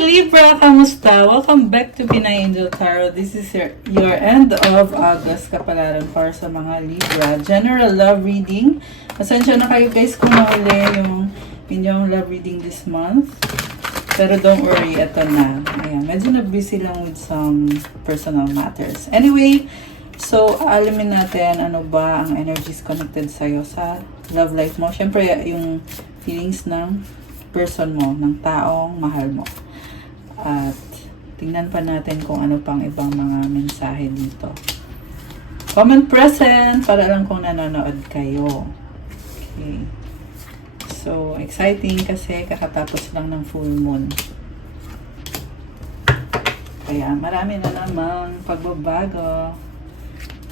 Libra! Kamusta? Welcome back to Pinay Angel Tarot. This is your end of August kapalaran para sa mga Libra. General love reading. Pasensya na kayo guys kung mahuli yung inyong love reading this month. Pero don't worry, ito na. Ayan, medyo na-busy lang with some personal matters. Anyway, so alamin natin ano ba ang energies connected sa'yo sa love life mo. Siyempre, yung feelings ng person mo, ng taong mahal mo. At tingnan pa natin kung ano pang ibang mga mensahe dito. Comment present para lang kung nanonood kayo. Okay. So, exciting kasi kakatapos lang ng full moon. Kaya marami na namang pagbabago.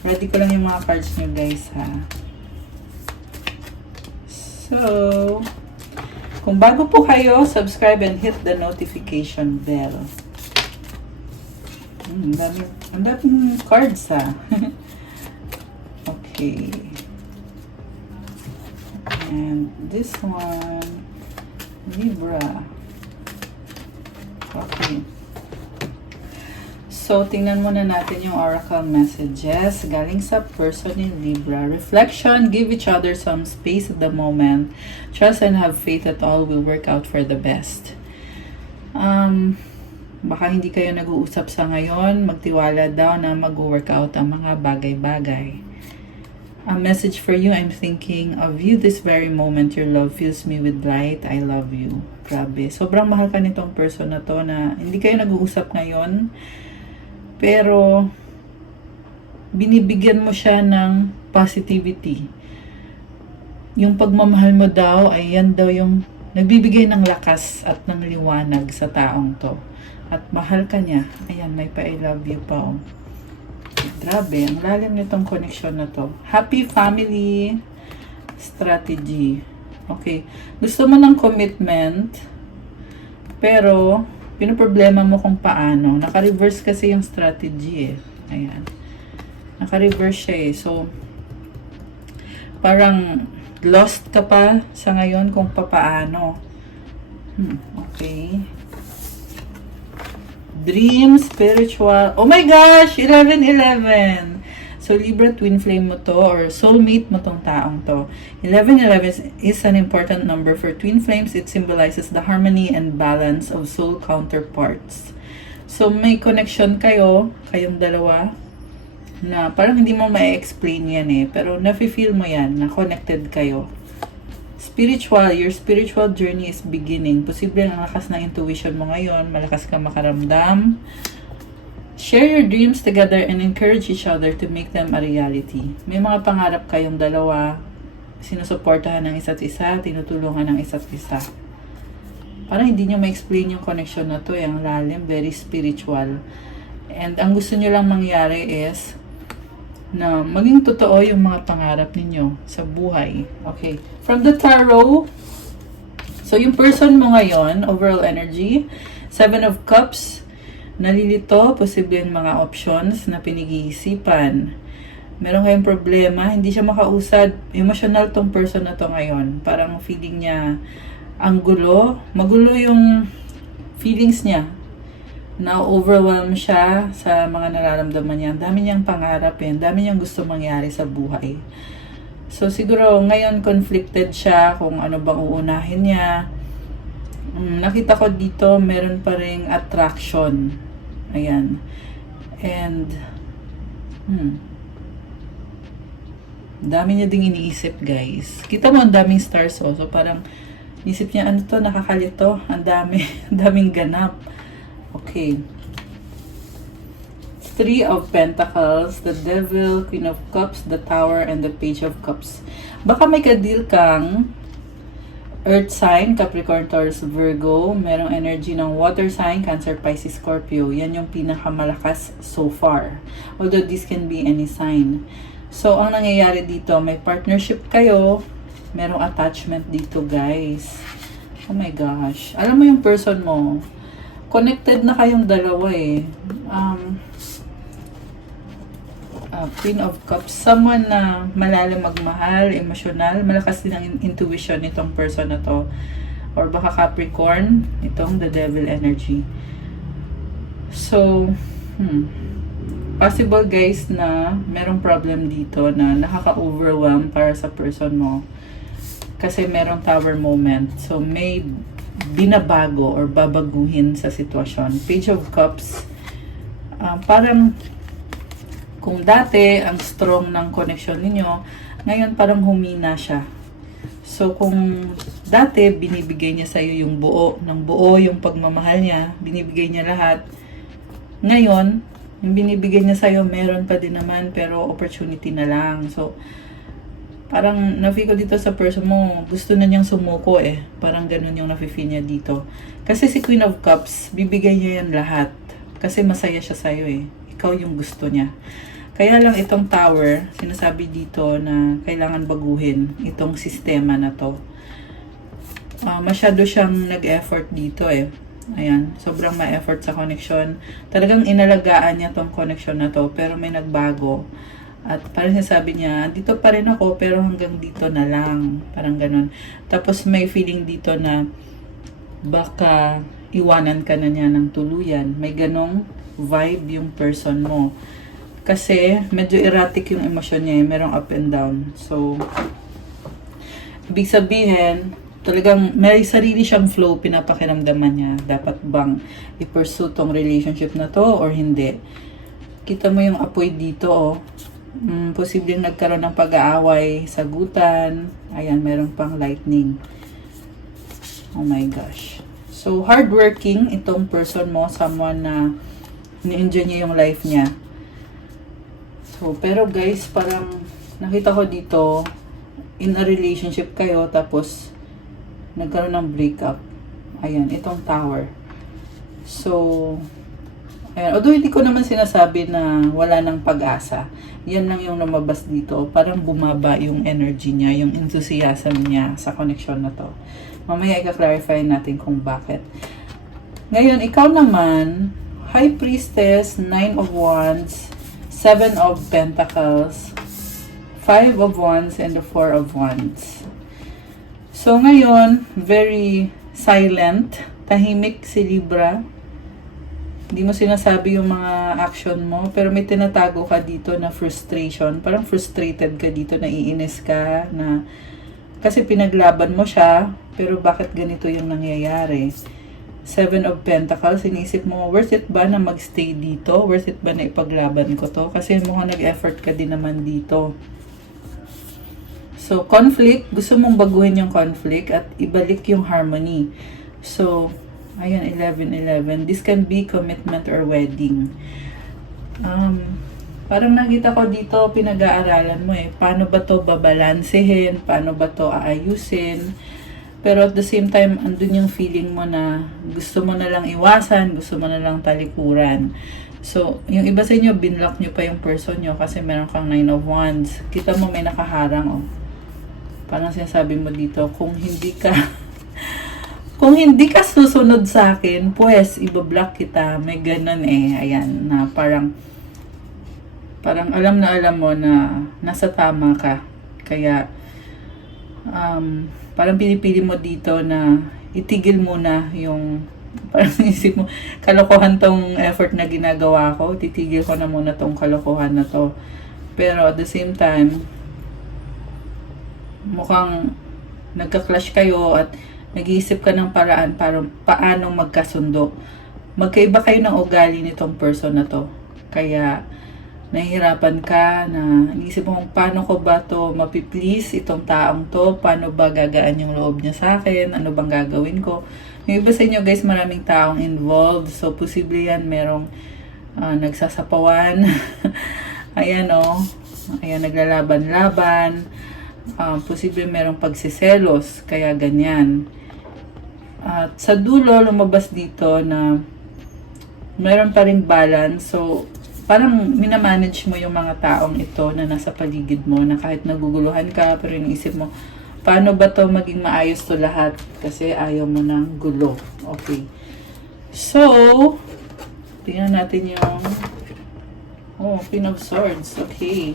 Ready ko lang yung mga cards nyo guys ha. So, kung bago po kayo, subscribe and hit the notification bell. Ang daming cards ha. Okay. And this one, Libra. Okay. So, tingnan muna natin yung oracle messages galing sa person in Libra. Reflection, give each other some space at the moment. Trust and have faith that all will work out for the best. Baka hindi kayo nag-uusap sa ngayon. Magtiwala daw na mag-work out ang mga bagay-bagay. A message for you, I'm thinking of you this very moment. Your love fills me with light. I love you. Grabe. Sobrang mahal ka nitong person na to na hindi kayo nag-uusap ngayon. Pero, binibigyan mo siya ng positivity. Yung pagmamahal mo daw, ay yan daw yung nagbibigay ng lakas at ng liwanag sa taong to. At mahal ka niya. Ayan, may pa I love you pa. Oh. Grabe, ang lalim nitong connection na to. Happy family strategy. Okay. Gusto mo ng commitment, pero pinoproblema mo kung paano. Naka-reverse kasi yung strategy eh. Ayan. Naka-reverse siya eh. So, parang lost ka pa sa ngayon kung papaano. Okay. Dream, spiritual. Oh my gosh! 11-11. So, Libra, twin flame mo to or soulmate mo tong taong to. 11-11 is an important number for twin flames. It symbolizes the harmony and balance of soul counterparts. So, may connection kayo, kayong dalawa, na parang hindi mo ma-explain yan eh. Pero, nafe-feel mo yan, na connected kayo. Spiritual, your spiritual journey is beginning. Posible ang lakas ng intuition mo ngayon, malakas ka makaramdam. Share your dreams together and encourage each other to make them a reality. May mga pangarap kayong dalawa, sinusuportahan ng isa't isa, tinutulungan ng isa't isa. Parang hindi nyo ma-explain yung connection na to, yung lalim, very spiritual. And ang gusto nyo lang mangyari is na maging totoo yung mga pangarap ninyo sa buhay. Okay. From the tarot, so yung person mo ngayon, overall energy, 7 of Cups, nalilito, posible yung mga options na pinag-iisipan. Meron kayong problema, hindi siya makausad. Emotional tong person na to ngayon. Parang feeling niya ang gulo. Magulo yung feelings niya. Na-overwhelm siya sa mga nararamdaman niya. Ang dami niyang pangarap yan. Dami niyang gusto mangyari sa buhay. So siguro ngayon conflicted siya kung ano bang uunahin niya. Nakita ko dito meron pa ring attraction. Ayan. And, dami niya ding iniisip, guys. Kita mo, ang daming stars, oh. So, parang, isip niya, ano to, nakakalito. Ang dami, daming ganap. Okay. 3 of Pentacles, the Devil, Queen of Cups, the Tower, and the Page of Cups. Baka may kadil kang Earth sign, Capricorn, Taurus, Virgo. Merong energy ng water sign, Cancer, Pisces, Scorpio. Yan yung pinakamalakas so far. Although this can be any sign. So, ang nangyayari dito, may partnership kayo. Merong attachment dito, guys. Oh my gosh. Alam mo yung person mo, connected na kayong dalawa eh. Queen of Cups, someone na malalim magmahal, emosyonal, malakas din ang intuition nitong person na to. or baka Capricorn, itong the devil energy. So, possible guys na merong problem dito na nakaka-overwhelm para sa person mo. Kasi merong tower moment. So, may binabago or babaguhin sa sitwasyon. Page of Cups, parang kung dati ang strong ng connection ninyo, ngayon parang humina siya. So, kung dati binibigay niya sa'yo yung buo, ng buo yung pagmamahal niya, binibigay niya lahat, ngayon, yung binibigay niya sa'yo, meron pa din naman, pero opportunity na lang. So, parang na-feel ko dito sa person mo, gusto na niyang sumuko eh. Parang ganun yung na-feel niya dito. Kasi si Queen of Cups, bibigay niya yan lahat. Kasi masaya siya sa'yo eh. Ikaw yung gusto niya. Kaya lang itong Tower, sinasabi dito na kailangan baguhin itong sistema na to. Masyado siyang nag-effort dito eh. Ayan, sobrang ma-effort sa connection. Talagang inalagaan niya tong connection na to, pero may nagbago. At parang sinasabi niya, dito pa rin ako, pero hanggang dito na lang. Parang ganun. Tapos may feeling dito na baka iwanan ka na niya ng tuluyan. May ganong vibe yung person mo. Kasi medyo erratic yung emosyon niya. Merong up and down. So, ibig sabihin, talagang may sarili siyang flow, pinapakiramdaman niya. Dapat bang i-pursue tong relationship na to or hindi? Kita mo yung apoy dito, oh. Posibleng nagkaroon ng pag-aaway, sagutan. Ayan, meron pang lightning. Oh my gosh. So, hardworking itong person mo, someone na ni-enjoy niya yung life niya. So, pero guys, parang nakita ko dito, in a relationship kayo, tapos nagkaroon ng breakup. Ayan, itong Tower. So, ayan, although hindi ko naman sinasabi na wala ng pag-asa. Yan lang yung lumabas dito. Parang bumaba yung energy niya, yung enthusiasm niya sa connection na to. Mamaya i-clarify natin kung bakit. Ngayon, ikaw naman, High Priestess, 9 of Wands, 7 of Pentacles, 5 of Wands, and the 4 of Wands. So, ngayon, very silent, tahimik si Libra. Hindi mo sinasabi yung mga action mo, pero may tinatago ka dito na frustration. Parang frustrated ka dito, naiinis ka, na kasi pinaglaban mo siya, pero bakit ganito yung nangyayari? 7 of Pentacles, iniisip mo, worth it ba na magstay dito? Worth it ba na ipaglaban ko to? Kasi mukhang nag-effort ka din naman dito. So, conflict, gusto mong baguhin yung conflict at ibalik yung harmony. So, ayan, 11-11. This can be commitment or wedding. Parang nakita ko dito, pinag-aaralan mo eh. Paano ba to babalansehin? Paano ba to aayusin? Pero at the same time, andun yung feeling mo na gusto mo na lang iwasan, gusto mo na lang talikuran. So, yung iba sa inyo, binlock nyo pa yung person nyo kasi meron kang 9 of Wands. Kita mo may nakaharang, oh. Parang sinasabi mo dito, kung hindi ka kung hindi ka susunod sa akin, pues, ibablock kita. May ganun eh. Ayan, na parang alam na alam mo na nasa tama ka. Kaya, parang pinipili mo dito na itigil muna yung, parang isip mo, kalokohan tong effort na ginagawa ko. Titigil ko na muna tong kalokohan na to. Pero at the same time, mukhang nagka-clash kayo at nag-iisip ka ng paraan para paano magkasundo. Magkaiba kayo ng ugali nitong person na to. Kaya, nahihirapan ka na iisip mo paano ko ba to mapiplease itong taong to, paano ba gagaan yung loob niya sa akin, ano bang gagawin ko. Yung iba sa inyo guys, maraming taong involved. So, posible yan merong nagsasapawan. Ayan o. Ayan, naglalaban-laban. Posible merong pagsiselos. Kaya ganyan. At sa dulo, lumabas dito na meron pa ring balance. So, parang minamanage mo yung mga taong ito na nasa paligid mo na kahit naguguluhan ka, pero iniisip mo, paano ba to maging maayos to lahat? Kasi ayaw mo ng gulo. Okay. So, tingnan natin yung Queen of Swords. Okay.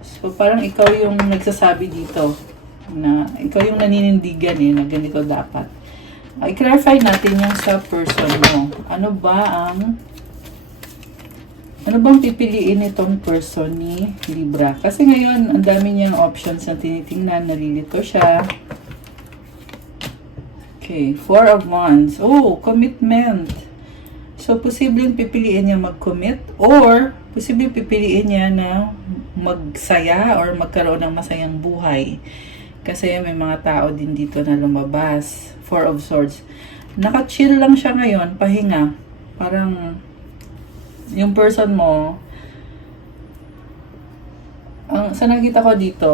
So, parang ikaw yung nagsasabi dito. na ikaw yung naninindigan eh, na ganito dapat. I-clarify natin yung sa person mo. Ano bang pipiliin itong person ni Libra? Kasi ngayon, ang dami niyang options na tinitingnan, nalilito siya. Okay, Four of Wands. Oh, commitment. So, posibleng pipiliin niya mag-commit or posibleng pipiliin niya na magsaya or magkaroon ng masayang buhay. Kasi may mga tao din dito na lumabas. Four of Swords. Naka-chill lang siya ngayon, pahinga. Parang yung person mo, sa nakita ko dito,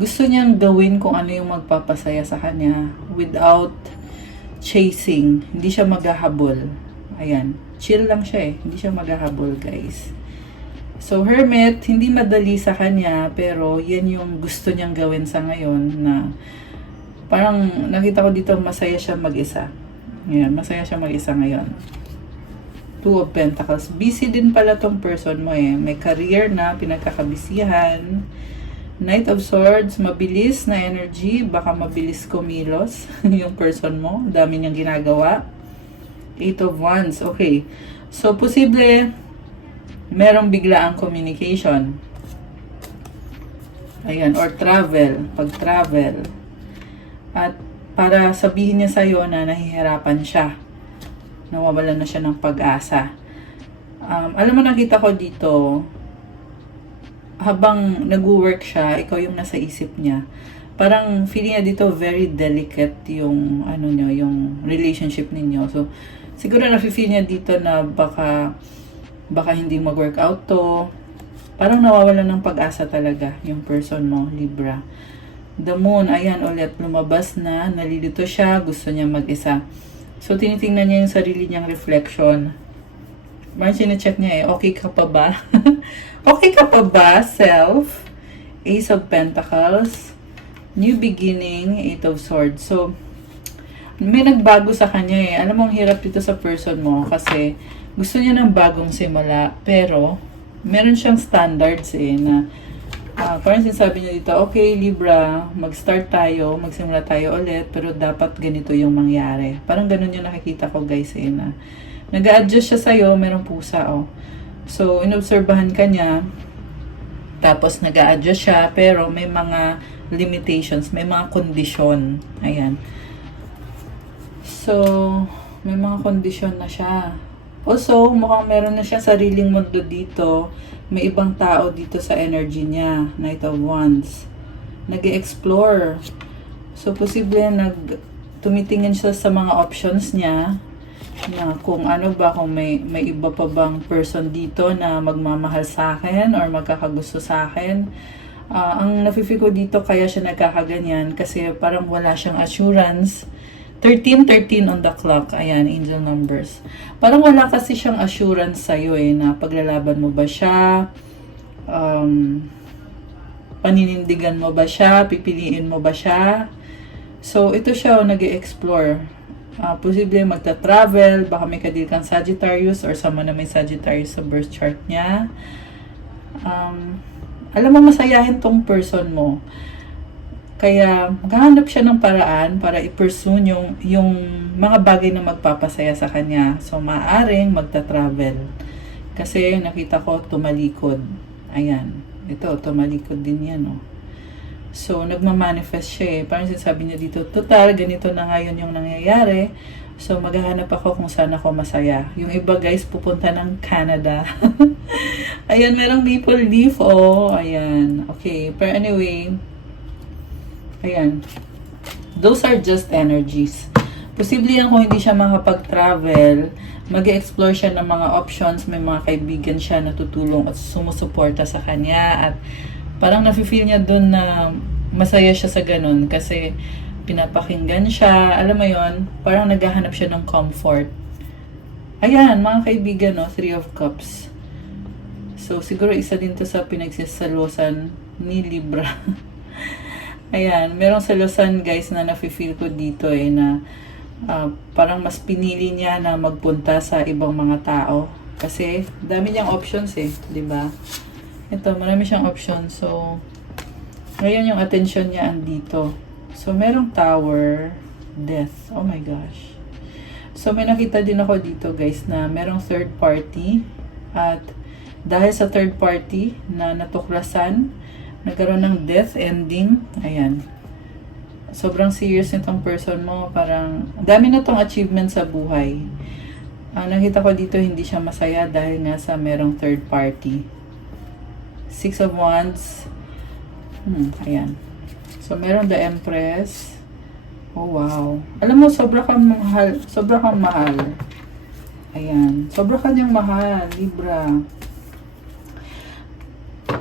gusto niyang gawin kung ano yung magpapasaya sa kanya without chasing. Hindi siya maghahabol. Ayan. Chill lang siya eh. Hindi siya maghahabol, guys. So, Hermit, hindi madali sa kanya, pero yan yung gusto niyang gawin sa ngayon na parang nakita ko dito masaya siya mag-isa. Ayan, masaya siya mag-isa ngayon. Two of Pentacles. Busy din pala tong person mo eh. May career na pinagkakabisihan. Knight of Swords, mabilis na energy. Baka mabilis kumilos yung person mo. Dami niyang ginagawa. Eight of Wands. Okay. So, posible merong biglaang communication. Ayan. Or travel. Pag-travel. At para sabihin niya sa'yo na nahihirapan siya. Nawawalan na siya ng pag-asa. Alam mo, nakita ko dito, habang nag-work siya, ikaw yung nasa isip niya. Parang feeling niya dito very delicate yung yung relationship ninyo. So siguro na-feel niya dito na baka hindi mag-workout to. Parang nawawalan ng pag-asa talaga yung person mo, Libra. The Moon, ayan ulit, lumabas na, nalilito siya, gusto niya mag-isa. So tinitingnan niya yung sarili niyang reflection. Parang sine-check niya eh, okay ka pa ba? Okay ka pa ba, self? Ace of Pentacles, New Beginning, Eight of Swords. So, may nagbago sa kanya eh. Alam mo, ang hirap dito sa person mo kasi gusto niya ng bagong simula, pero meron siyang standards eh na parang sinasabi niya dito, okay Libra, mag-start tayo, magsimula tayo ulit, pero dapat ganito yung mangyari. Parang ganun yung nakikita ko guys eh na nag-a-adjust siya sa'yo, merong pusa, oh. So, inobserbahan ka niya, tapos nag-a-adjust siya, pero may mga limitations, may mga kondisyon. Ayan. So, may mga kondisyon na siya. Also, mukhang meron na siya sariling mundo dito. May ibang tao dito sa energy niya. Knight of Wands. Nag-explore. So, posible tumitingin siya sa mga options niya na kung ano ba, kung may iba pa bang person dito na magmamahal sa akin or magkakagusto sa akin. Ang nafe-feel ko dito kaya siya nagkakaganyan kasi parang wala siyang assurance. 13 on the clock. Ayan, angel numbers. Parang wala kasi siyang assurance sa'yo eh, na paglalaban mo ba siya, paninindigan mo ba siya, pipiliin mo ba siya. So, ito siya nag-e-explore. Posible magta-travel, baka may kadil kang Sagittarius or sama na may Sagittarius sa birth chart niya. Alam mo, masayahin tong person mo. Kaya, maghahanap siya ng paraan para i-pursue yung mga bagay na magpapasaya sa kanya. So, maaaring magta-travel. Kasi, nakita ko, tumalikod. Ayan. Ito, tumalikod din yan, oh. So, nagmamanifest siya eh. Parang sinasabi niya dito, total, ganito na ngayon yung nangyayari. So, maghahanap ako kung saan ako masaya. Yung iba, guys, pupunta ng Canada. Ayan, merong maple leaf, oh. Ayan. Okay. But anyway, ayan. Those are just energies. Posible yan kung hindi siya makapag-travel, mag-explore siya ng mga options, may mga kaibigan siya na tutulong at sumusuporta sa kanya at parang nafe-feel niya dun na masaya siya sa ganun kasi pinapakinggan siya, alam mo yon, parang naghahanap siya ng comfort. Ayan, mga kaibigan, no, Three of Cups. So, siguro isa din to sa pinagsisalusan ni Libra. Ayan, merong salusan guys na nafe-feel ko dito eh na parang mas pinili niya na magpunta sa ibang mga tao kasi dami niyang options eh, 'di ba? Ito, marami siyang option. So, ngayon yung attention niya andito. So, merong tower, death. Oh my gosh. So, may nakita din ako dito guys na merong third party. At dahil sa third party na natuklasan, nagkaroon ng death ending. Ayan. Sobrang serious nitong person mo. Parang, dami na tong achievement sa buhay. Ang nakita ko dito, hindi siya masaya dahil nga sa merong third party. Six of Wands. Ayan. So, meron the Empress. Oh, wow. Alam mo, sobra kang mahal. Sobra kang mahal. Ayan. Sobra kanyang mahal, Libra.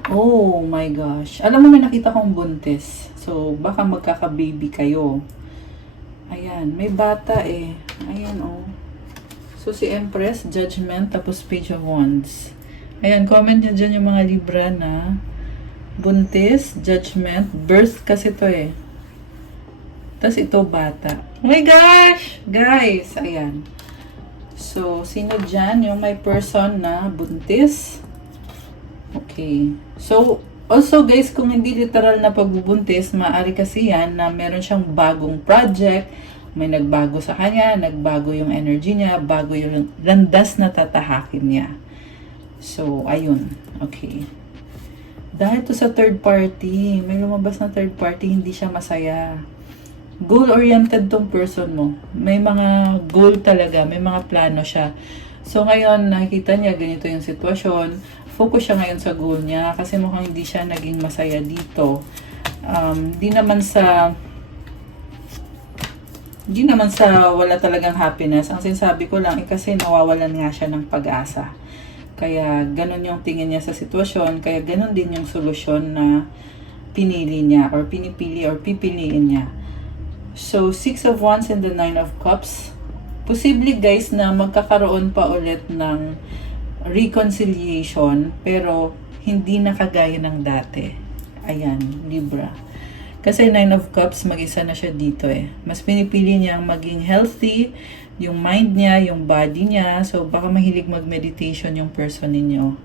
Oh my gosh. Alam mo, may nakita kong buntis. So, baka magkaka-baby kayo. Ayan. May bata eh. Ayan, oh. So, si Empress, Judgment, tapos Page of Wands. Ayan, comment nyo dyan yung mga Libra na buntis, Judgment, birth kasi to eh. Tapos ito, bata. Oh my gosh! Guys, ayan. So, sino dyan? Yung may person na buntis. Okay. So, also guys, kung hindi literal na pagbubuntis, maaari kasi yan na meron siyang bagong project, may nagbago sa kanya, nagbago yung energy niya, bago yung landas na tatahakin niya. So, ayun. Okay. Dahil to sa third party, may lumabas na third party, hindi siya masaya. Goal-oriented tong person mo. May mga goal talaga, may mga plano siya. So, ngayon, nakikita niya ganito yung sitwasyon. Focus siya ngayon sa goal niya kasi mukhang hindi siya naging masaya dito. Di naman sa wala talagang happiness. Ang sinasabi ko lang, kasi nawawalan nga siya ng pag-asa. Kaya, ganun yung tingin niya sa sitwasyon. Kaya, ganun din yung solusyon na pinili niya or pinipili or pipiliin niya. So, 6 of Wands and the 9 of Cups. Posible guys na magkakaroon pa ulit ng reconciliation pero hindi na kagaya ng dati. Ayan, Libra. Kasi 9 of Cups, mag-isa na siya dito eh. Mas pinipili niyang maging healthy, yung mind niya, yung body niya. So, baka mahilig mag-meditation yung person ninyo.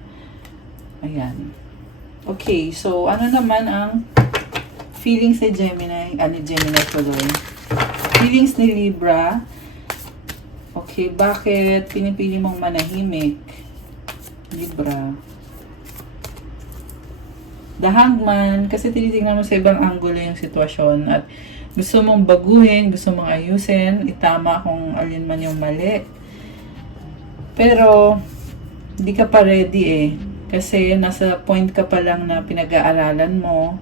Ayan. Okay, so ano naman ang feelings ni Gemini? Gemini tuloy. Feelings ni Libra. Okay, bakit pinipili mong manahimik? Libra. The Hangman, kasi tinitingnan mo sa ibang angulo yung sitwasyon at gusto mong baguhin, gusto mong ayusin, itama kung alin man yung mali. Pero, hindi ka pa ready eh. Kasi nasa point ka pa lang na pinag-aaralan mo.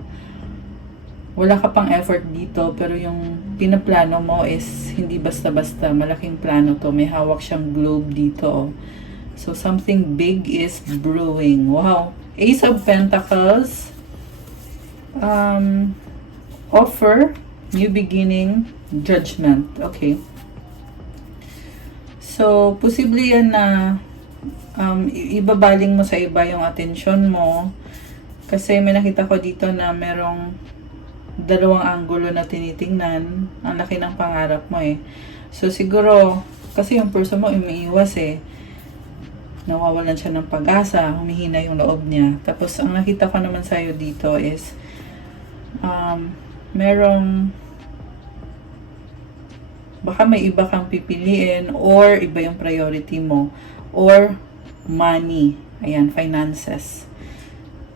Wala ka pang effort dito, pero yung pinaplano mo is hindi basta-basta. Malaking plano to. May hawak siyang globe dito. Oh. So, something big is brewing. Wow. Ace of Pentacles. Offer. New beginning. Judgment. Okay. So, posible yan na ibabaling mo sa iba yung attention mo. Kasi may nakita ko dito na merong dalawang anggulo na tinitingnan. Ang laki ng pangarap mo eh. So, siguro, kasi yung person mo umiiwas eh. Nawawalan siya ng pag-asa, humihina yung loob niya. Tapos, ang nakita ko naman sa'yo dito is, merong, baka may iba kang pipiliin, or iba yung priority mo, or money, ayan, finances,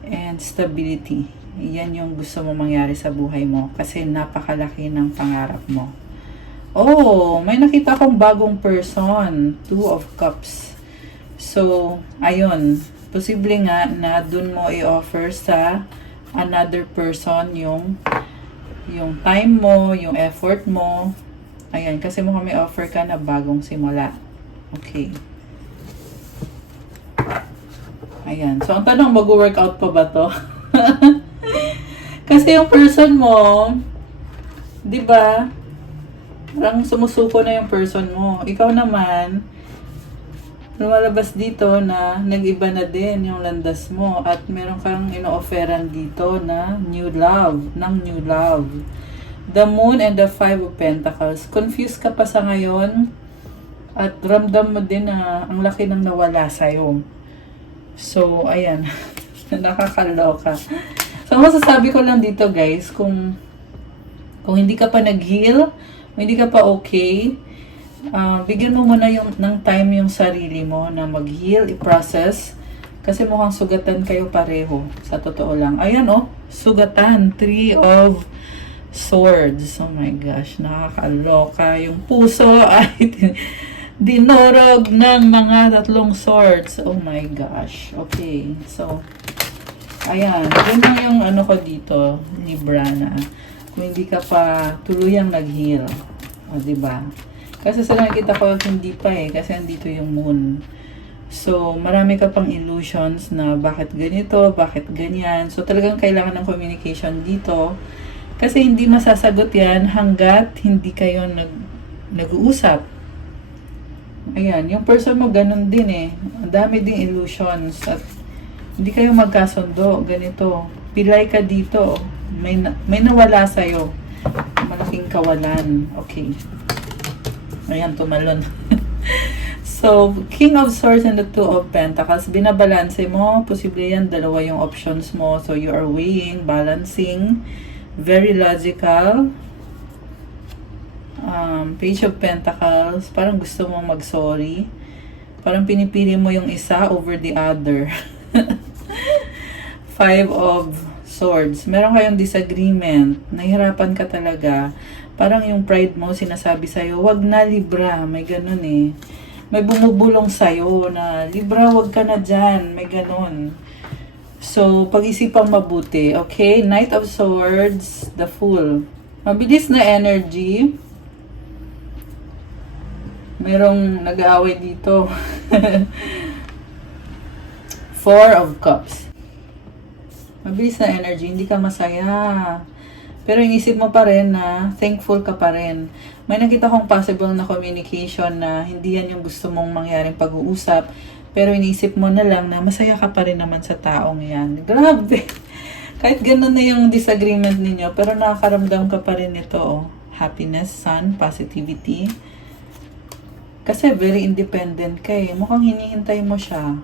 and stability. Yan yung gusto mo mangyari sa buhay mo, kasi napakalaki ng pangarap mo. Oh, may nakita akong bagong person, 2 of Cups. So, ayun, posible nga na dun mo i-offer sa another person yung time mo, yung effort mo. Ayan, kasi mo may offer ka na bagong simula. Okay. Ayan. So, ang tanong, mag-workout pa ba to? Kasi yung person mo, di ba, parang sumusuko na yung person mo. Ikaw naman, lumalabas dito na nag-iba na din yung landas mo at meron kang ino-offeran dito na new love, The Moon and the 5 of Pentacles. Confused ka pa sa ngayon at ramdam mo din na ang laki ng nawala sa'yo. So, ayan. Nakakaloka. So, masasabi ko lang dito guys, kung hindi ka pa nag-heal, kung hindi ka pa okay, bigyan mo muna ng time yung sarili mo na mag-heal, i-process. Kasi mukhang sugatan kayo pareho. Sa totoo lang. Ayan oh, sugatan. 3 of Swords. Oh my gosh, nakakaloka. Yung puso ay dinorog ng mga 3 swords. Oh my gosh. Okay, so ayan, yun lang yung ano ko dito, Libra, na kung hindi ka pa tuluyang nag-heal. O, diba? Kasi sa nakikita ko, hindi pa kasi andito yung moon. So, marami ka pang illusions na bakit ganito, bakit ganyan. So, talagang kailangan ng communication dito. Kasi hindi masasagot yan hanggat hindi kayo nag-uusap. Ayan, yung person mo ganun din Ang dami ding illusions at hindi kayo magkasundo. Ganito. Pilay ka dito. May nawala sa'yo. Malaking kawalan. Okay. Ayan, tumalon. So, King of Swords and the Two of Pentacles. Binabalanse mo. Posible yan. Dalawa yung options mo. So, you are weighing, balancing. Very logical. Page of Pentacles. Parang gusto mong mag-sorry. Parang pinipili mo yung isa over the other. 5 of Swords. Meron kayong disagreement. Nahihirapan ka talaga. Parang yung pride mo sinasabi sa'yo, wag na Libra. May ganun May bumubulong sa'yo na, Libra, wag ka na dyan. May ganun. So, pag-isipang mabuti. Okay? Knight of Swords, the Fool. Mabilis na energy. Merong nag-aaway dito. 4 of Cups. Mabilis na energy, hindi ka masaya. Pero inisip mo pa rin na thankful ka pa rin. May nakita kong possible na communication na hindi yan yung gusto mong mangyaring pag-uusap. Pero inisip mo na lang na masaya ka pa rin naman sa taong yan. Grabe! Kahit ganun na yung disagreement ninyo, pero nakakaramdam ka pa rin nito. Happiness, sun, positivity. Kasi very independent ka Mukhang hinihintay mo siya.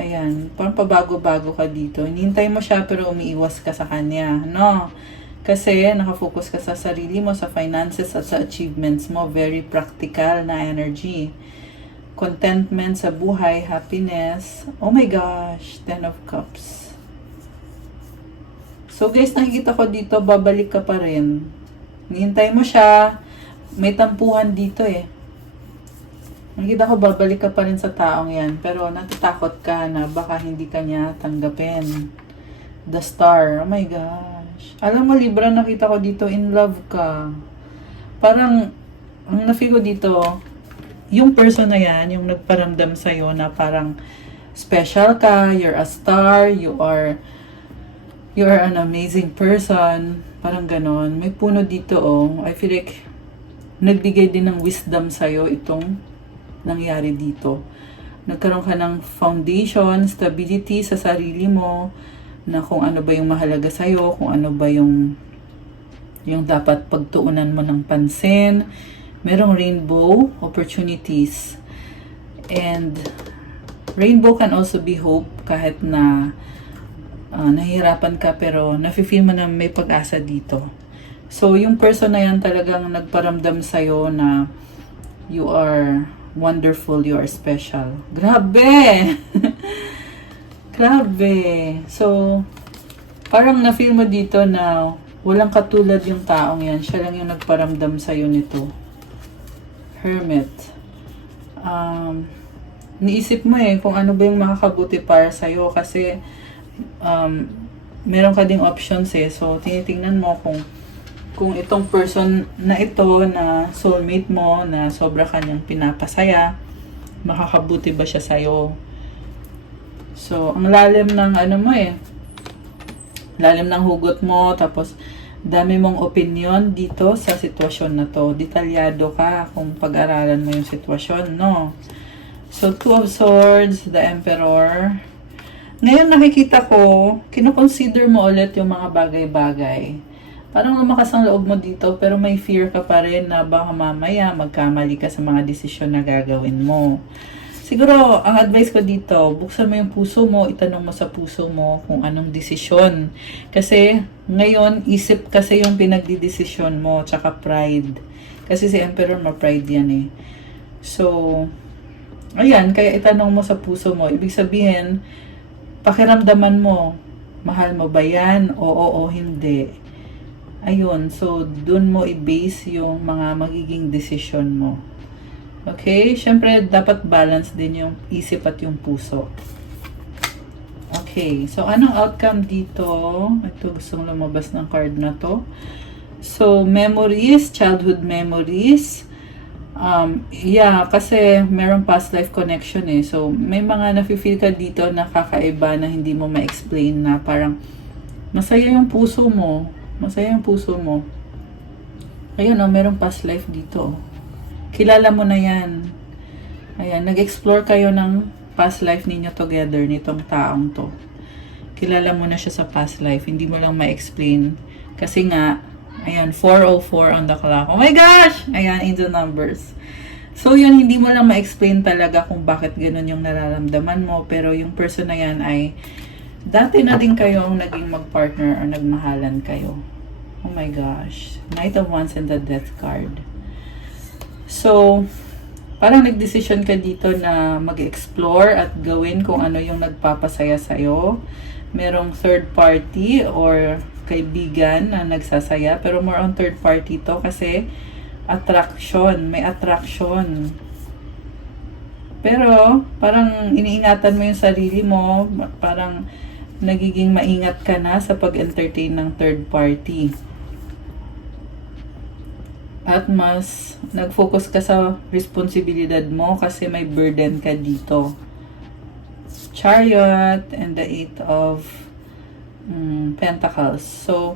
Ayan, parang pabago-bago ka dito. Hinihintay mo siya pero umiiwas ka sa kanya, no? Kasi nakafocus ka sa sarili mo, sa finances at sa achievements mo. Very practical na energy. Contentment sa buhay, happiness. Oh my gosh, 10 of Cups. So guys, nakikita ko dito, babalik ka pa rin. Hinihintay mo siya. May tampuhan dito Nakita ko babalik ka pa rin sa taong yan. Pero natatakot ka na baka hindi ka niya tanggapin. The Star. Oh my gosh. Alam mo, Libra, nakita ko dito, in love ka. Parang, ang na-feel ko dito, yung person na yan, yung nagparamdam sa'yo na parang special ka, you're a star, you are an amazing person. Parang ganon. May puno dito, I feel like, nagbigay din ng wisdom sa'yo itong nangyari dito. Nagkaroon ka ng foundation, stability sa sarili mo, na kung ano ba yung mahalaga sa'yo, kung ano ba yung dapat pagtuunan mo ng pansin. Merong rainbow opportunities. And rainbow can also be hope kahit na nahihirapan ka pero nafe-feel mo na may pag-asa dito. So, yung person na yan talagang nagparamdam sa'yo na you are wonderful, you are special. Grabe! Grabe! So, parang na-feel mo dito na walang katulad yung taong yan. Siya lang yung nagparamdam sa'yo nito. Hermit. Niisip mo kung ano ba yung makakabuti para sa'yo kasi meron ka ding options So, tinitingnan mo kung itong person na ito na soulmate mo na sobra kanyang pinapasaya, makakabuti ba siya sa'yo? So, ang lalim ng lalim ng hugot mo, tapos dami mong opinion dito sa sitwasyon na to. Detalyado ka kung pag-aralan mo yung sitwasyon, no? So, 2 of Swords, the Emperor. Ngayon nakikita ko, kinoconsider mo ulit yung mga bagay-bagay. Parang lumakas ang loob mo dito, pero may fear ka pa rin na baka mamaya magkamali ka sa mga desisyon na gagawin mo. siguro, ang advice ko dito, buksan mo yung puso mo, itanong mo sa puso mo kung anong desisyon. Kasi, ngayon, isip kasi yung pinagdidesisyon mo, tsaka pride. Kasi si Emperor, ma-pride yan eh. So, ayan, kaya itanong mo sa puso mo. Ibig sabihin, pakiramdaman mo, mahal mo ba yan? Oo o hindi. Ayun, so, dun mo i-base yung mga magiging desisyon mo. Okay? Siyempre, dapat balance din yung isip at yung puso. Okay. So, anong outcome dito? Ito, gustong lumabas ng card na to. So, memories, childhood memories. Yeah, kasi merong past life connection eh. So, may mga nafe-feel ka dito na kakaiba na hindi mo ma-explain na parang masaya yung puso mo. Masaya yung puso mo. Ayun, merong past life dito. Kilala mo na yan. Ayan, nag-explore kayo ng past life ninyo together, nitong taong to. Kilala mo na siya sa past life. Hindi mo lang ma-explain. Kasi nga, ayan, 404 on the clock. Oh my gosh! Ayan, angel numbers. So, yun, hindi mo lang ma-explain talaga kung bakit ganun yung nararamdaman mo. Pero yung person na yan ay, dati na din kayong naging mag-partner or nagmahalan kayo. Oh my gosh. Knight of Wands and the Death card. So, parang nagdesisyon ka dito na mag-explore at gawin kung ano yung nagpapasaya sa'yo. Merong third party or kaibigan na nagsasaya. Pero more on third party to kasi attraction. May attraction. Pero, parang iniingatan mo yung sarili mo. Parang nagiging maingat ka na sa pag-entertain ng third party. At mas nag-focus ka sa responsibilidad mo kasi may burden ka dito. Chariot and the Eight of Pentacles. So,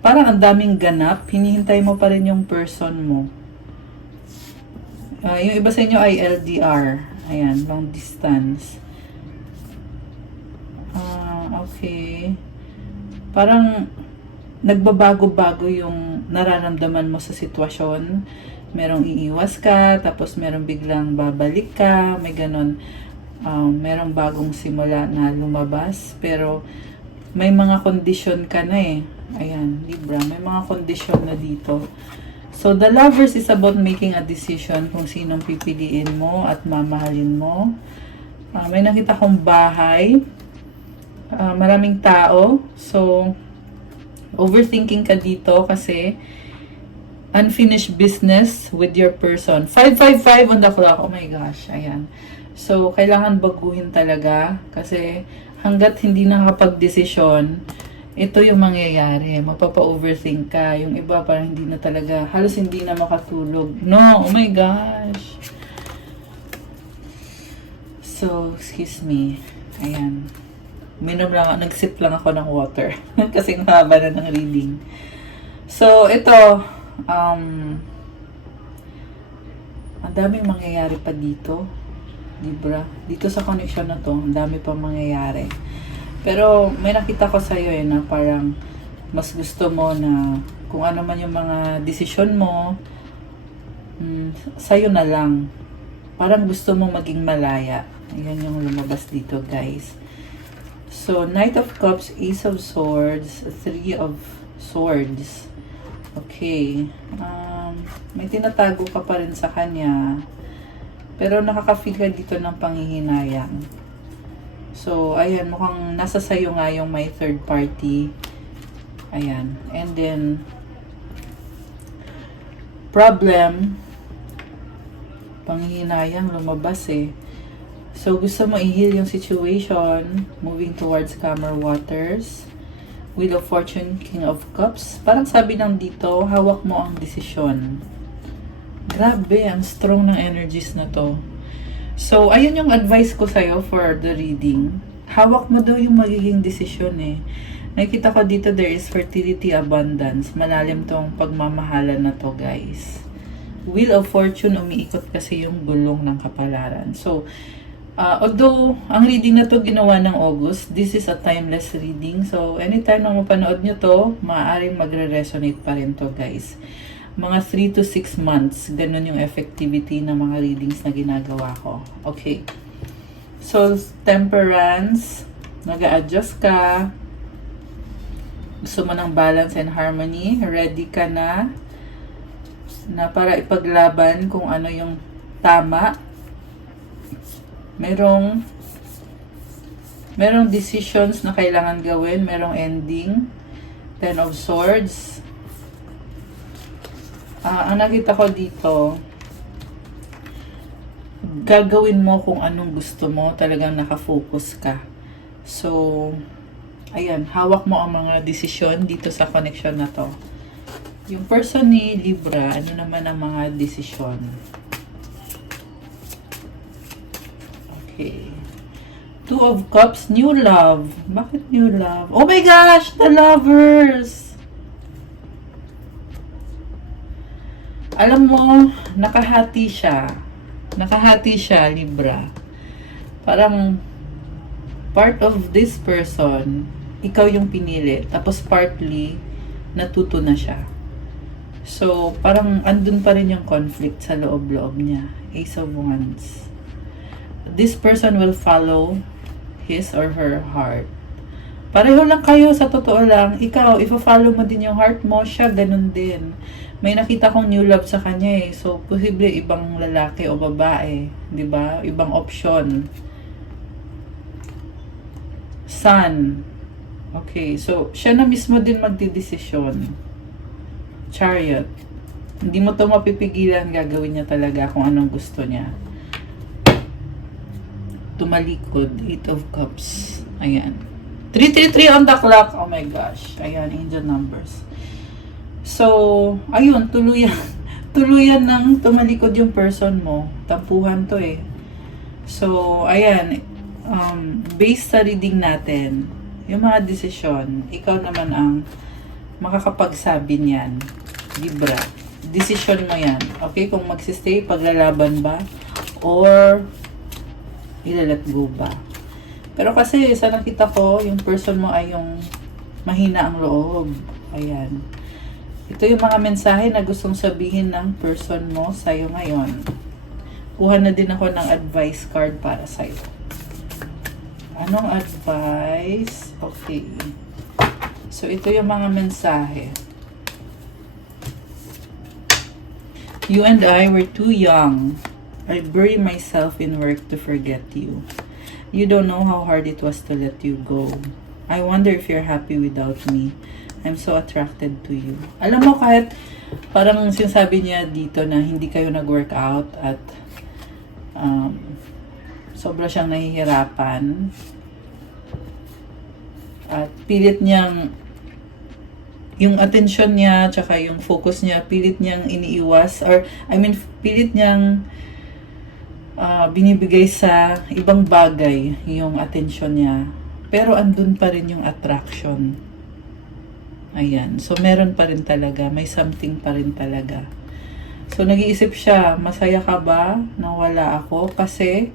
parang ang daming ganap. Hinihintay mo pa rin yung person mo. Yung iba sa inyo ay LDR. Ayan, long distance. Okay. Parang nagbabago-bago yung nararamdaman mo sa sitwasyon. Merong iiwas ka, tapos merong biglang babalik ka, may ganon. Merong bagong simula na lumabas, pero may mga kondisyon ka na eh. Ayan, Libra, may mga kondisyon na dito. So, the Lovers is about making a decision kung sinong pipiliin mo at mamahalin mo. May nakita kong bahay. Maraming tao. So, overthinking ka dito kasi unfinished business with your person. 555 on the clock. Oh my gosh. Ayan. So, kailangan baguhin talaga kasi hanggat hindi nakapag-desisyon, ito yung mangyayari. Mapapa-overthink ka. Yung iba parang hindi na talaga, halos hindi na makatulog. No, oh my gosh. So, excuse me. Ayan. Nagsip lang ako ng water. Kasi ang haba na ng reading. So, ito, ang daming mangyayari pa dito. Libra. Dito sa connection na to, ang dami pa mangyayari. Pero may nakita ko sa'yo na parang mas gusto mo na kung ano man yung mga desisyon mo, sa'yo na lang. Parang gusto mo maging malaya. Ayan yung lumabas dito, guys. So, Knight of Cups, Ace of Swords, Three of Swords. Okay. May tinatago ka pa rin sa kanya. Pero nakaka-feel ka dito ng panghihinayang. So, ayan, mukhang nasa sayo nga yung may third party. Ayan. And then, problem, panghihinayang lumabas eh. So, gusto mo i-heal yung situation, moving towards calmer waters. Wheel of Fortune, King of Cups. Parang sabi lang dito, hawak mo ang desisyon. Grabe, ang strong ng energies na to. So, ayun yung advice ko sa'yo for the reading. Hawak mo daw yung magiging desisyon eh. Nakita ko dito, there is fertility, abundance. Malalim tong pagmamahalan na to, guys. Wheel of Fortune, umiikot kasi yung gulong ng kapalaran. So, although, ang reading na to ginawa ng August, this is a timeless reading. So, anytime na mapanood nyo to, maaaring magre-resonate pa rin to, guys. mga 3 to 6 months. Ganun yung effectivity ng mga readings na ginagawa ko. Okay. So, temperance, nag-a-adjust ka, gusto mo ng balance and harmony, ready ka na para ipaglaban kung ano yung tama. Merong decisions na kailangan gawin, merong ending. Ten of Swords. Ang nakita ko dito, gagawin mo kung anong gusto mo, talagang nakafocus ka. So, ayan, hawak mo ang mga desisyon dito sa connection na to. Yung person ni Libra, ano naman ang mga desisyon? Okay. Two of Cups, new love. Bakit new love? Oh my gosh, the Lovers! Alam mo, nakahati siya. Nakahati siya, Libra. Parang part of this person, ikaw yung pinili. Tapos partly, natuto na siya. So, parang andun pa rin yung conflict sa loob-loob niya. Ace of Wands. This person will follow his or her heart. Pareho lang kayo, sa totoo lang. Ikaw, if-follow mo din yung heart mo, siya ganun din. May nakita kong new love sa kanya eh. So, posible ibang lalaki o babae. 'Di ba? Ibang option. Sun. Okay, so, siya na mismo din magdidesisyon. Chariot. Hindi mo to mapipigilan, gagawin niya talaga kung anong gusto niya. Tumalikod. 8 of Cups. Ayan. 333 on the clock. Oh my gosh. Ayan, angel numbers. So, ayun, tuluyan ng tumalikod yung person mo. Tampuhan to eh. So, ayan, based sa reading natin, yung mga desisyon, ikaw naman ang makakapagsabi niyan. Libra. Desisyon mo yan. Okay, kung magsistay, paglalaban ba? Or, ilalet go ba? Pero kasi, sa nakita ko, yung person mo ay yung mahina ang loob. Ayan. Ito yung mga mensahe na gustong sabihin ng person mo sa'yo ngayon. Kuha na din ako ng advice card para sa'yo. Anong advice? Okay. So, ito yung mga mensahe. You and I were too young. I bury myself in work to forget you. You don't know how hard it was to let you go. I wonder if you're happy without me. I'm so attracted to you. Alam mo, kahit parang sinasabi niya dito na hindi kayo nag-workout at sobra siyang nahihirapan at pilit niyang yung attention niya tsaka yung focus niya, pilit niyang iniiwas or pilit niyang binibigay sa ibang bagay yung attention niya. Pero andun pa rin yung attraction. Ayan. So, meron pa rin talaga. May something pa rin talaga. So, nag-iisip siya, masaya ka ba na wala ako? Kasi,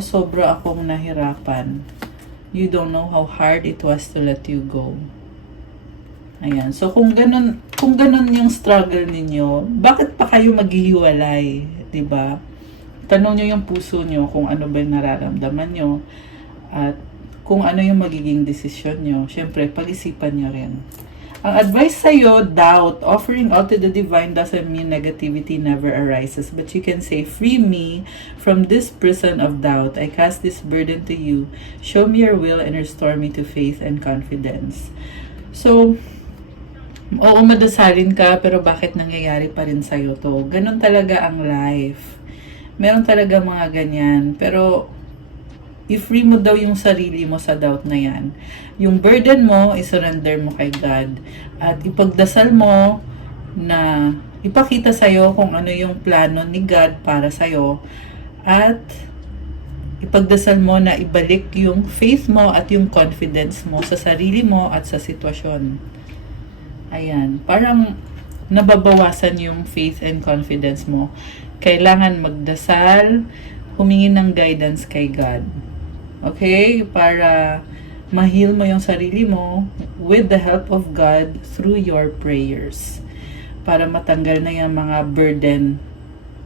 sobra akong nahirapan. You don't know how hard it was to let you go. Ayan. So, kung ganun yung struggle ninyo, bakit pa kayo maghihiwalay? Diba? Tanong nyo yung puso nyo kung ano ba yung nararamdaman nyo. At kung ano yung magiging desisyon nyo. Siyempre, pag-isipan nyo rin. Ang advice sa'yo, doubt. Offering all to the divine doesn't mean negativity never arises. But you can say, free me from this prison of doubt. I cast this burden to you. Show me your will and restore me to faith and confidence. So, oo, madasalin ka, pero bakit nangyayari pa rin sa'yo to? Ganon talaga ang life. Meron talaga mga ganyan. Pero, i-free mo daw yung sarili mo sa doubt na yan. Yung burden mo, i-surrender mo kay God. At ipagdasal mo na ipakita sa'yo kung ano yung plano ni God para sa'yo. At ipagdasal mo na ibalik yung faith mo at yung confidence mo sa sarili mo at sa sitwasyon. Ayan. Parang nababawasan yung faith and confidence mo. Kailangan magdasal, humingi ng guidance kay God. Okay? Para ma-heal mo yung sarili mo with the help of God through your prayers. para matanggal na yung mga burden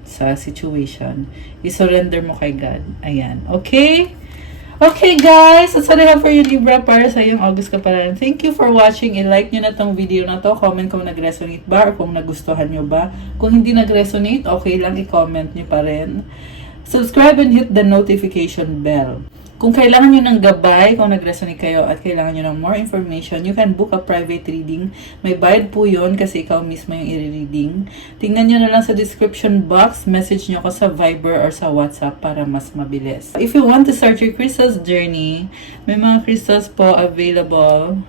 sa situation. I-surrender mo kay God. Ayan. Okay? Okay guys, that's what I have for you, Libra, para sa iyong August Kapalaran. Thank you for watching. I-like nyo na tong video na to. Comment kung nag-resonate ba or kung nagustuhan nyo ba. Kung hindi nag-resonate, okay lang, i-comment nyo pa rin. Subscribe and hit the notification bell. Kung kailangan nyo ng gabay, kung nag-resonate kayo at kailangan nyo ng more information, you can book a private reading. May bayad po yun kasi ikaw mismo yung i-reading. Tingnan nyo na lang sa description box, message nyo ko sa Viber or sa WhatsApp para mas mabilis. If you want to start your crystals journey, may mga crystals po available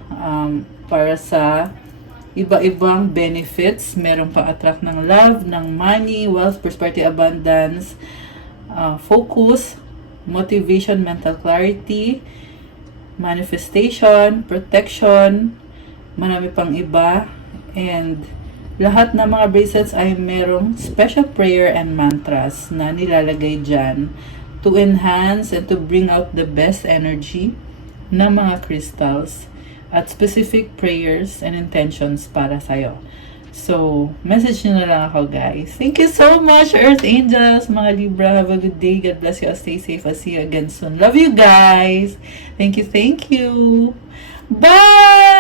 para sa iba-ibang benefits. Merong pa-attract ng love, ng money, wealth, prosperity, abundance, focus, motivation, mental clarity, manifestation, protection, marami pang iba, and lahat ng mga bracelets ay merong special prayer and mantras na nilalagay dyan to enhance and to bring out the best energy ng mga crystals at specific prayers and intentions para sa'yo. So, message nyo na lang ako, guys. Thank you so much, Earth Angels, mga Libra. Have a good day. God bless you. Stay safe. I'll see you again soon. Love you, guys. Thank you. Thank you. Bye!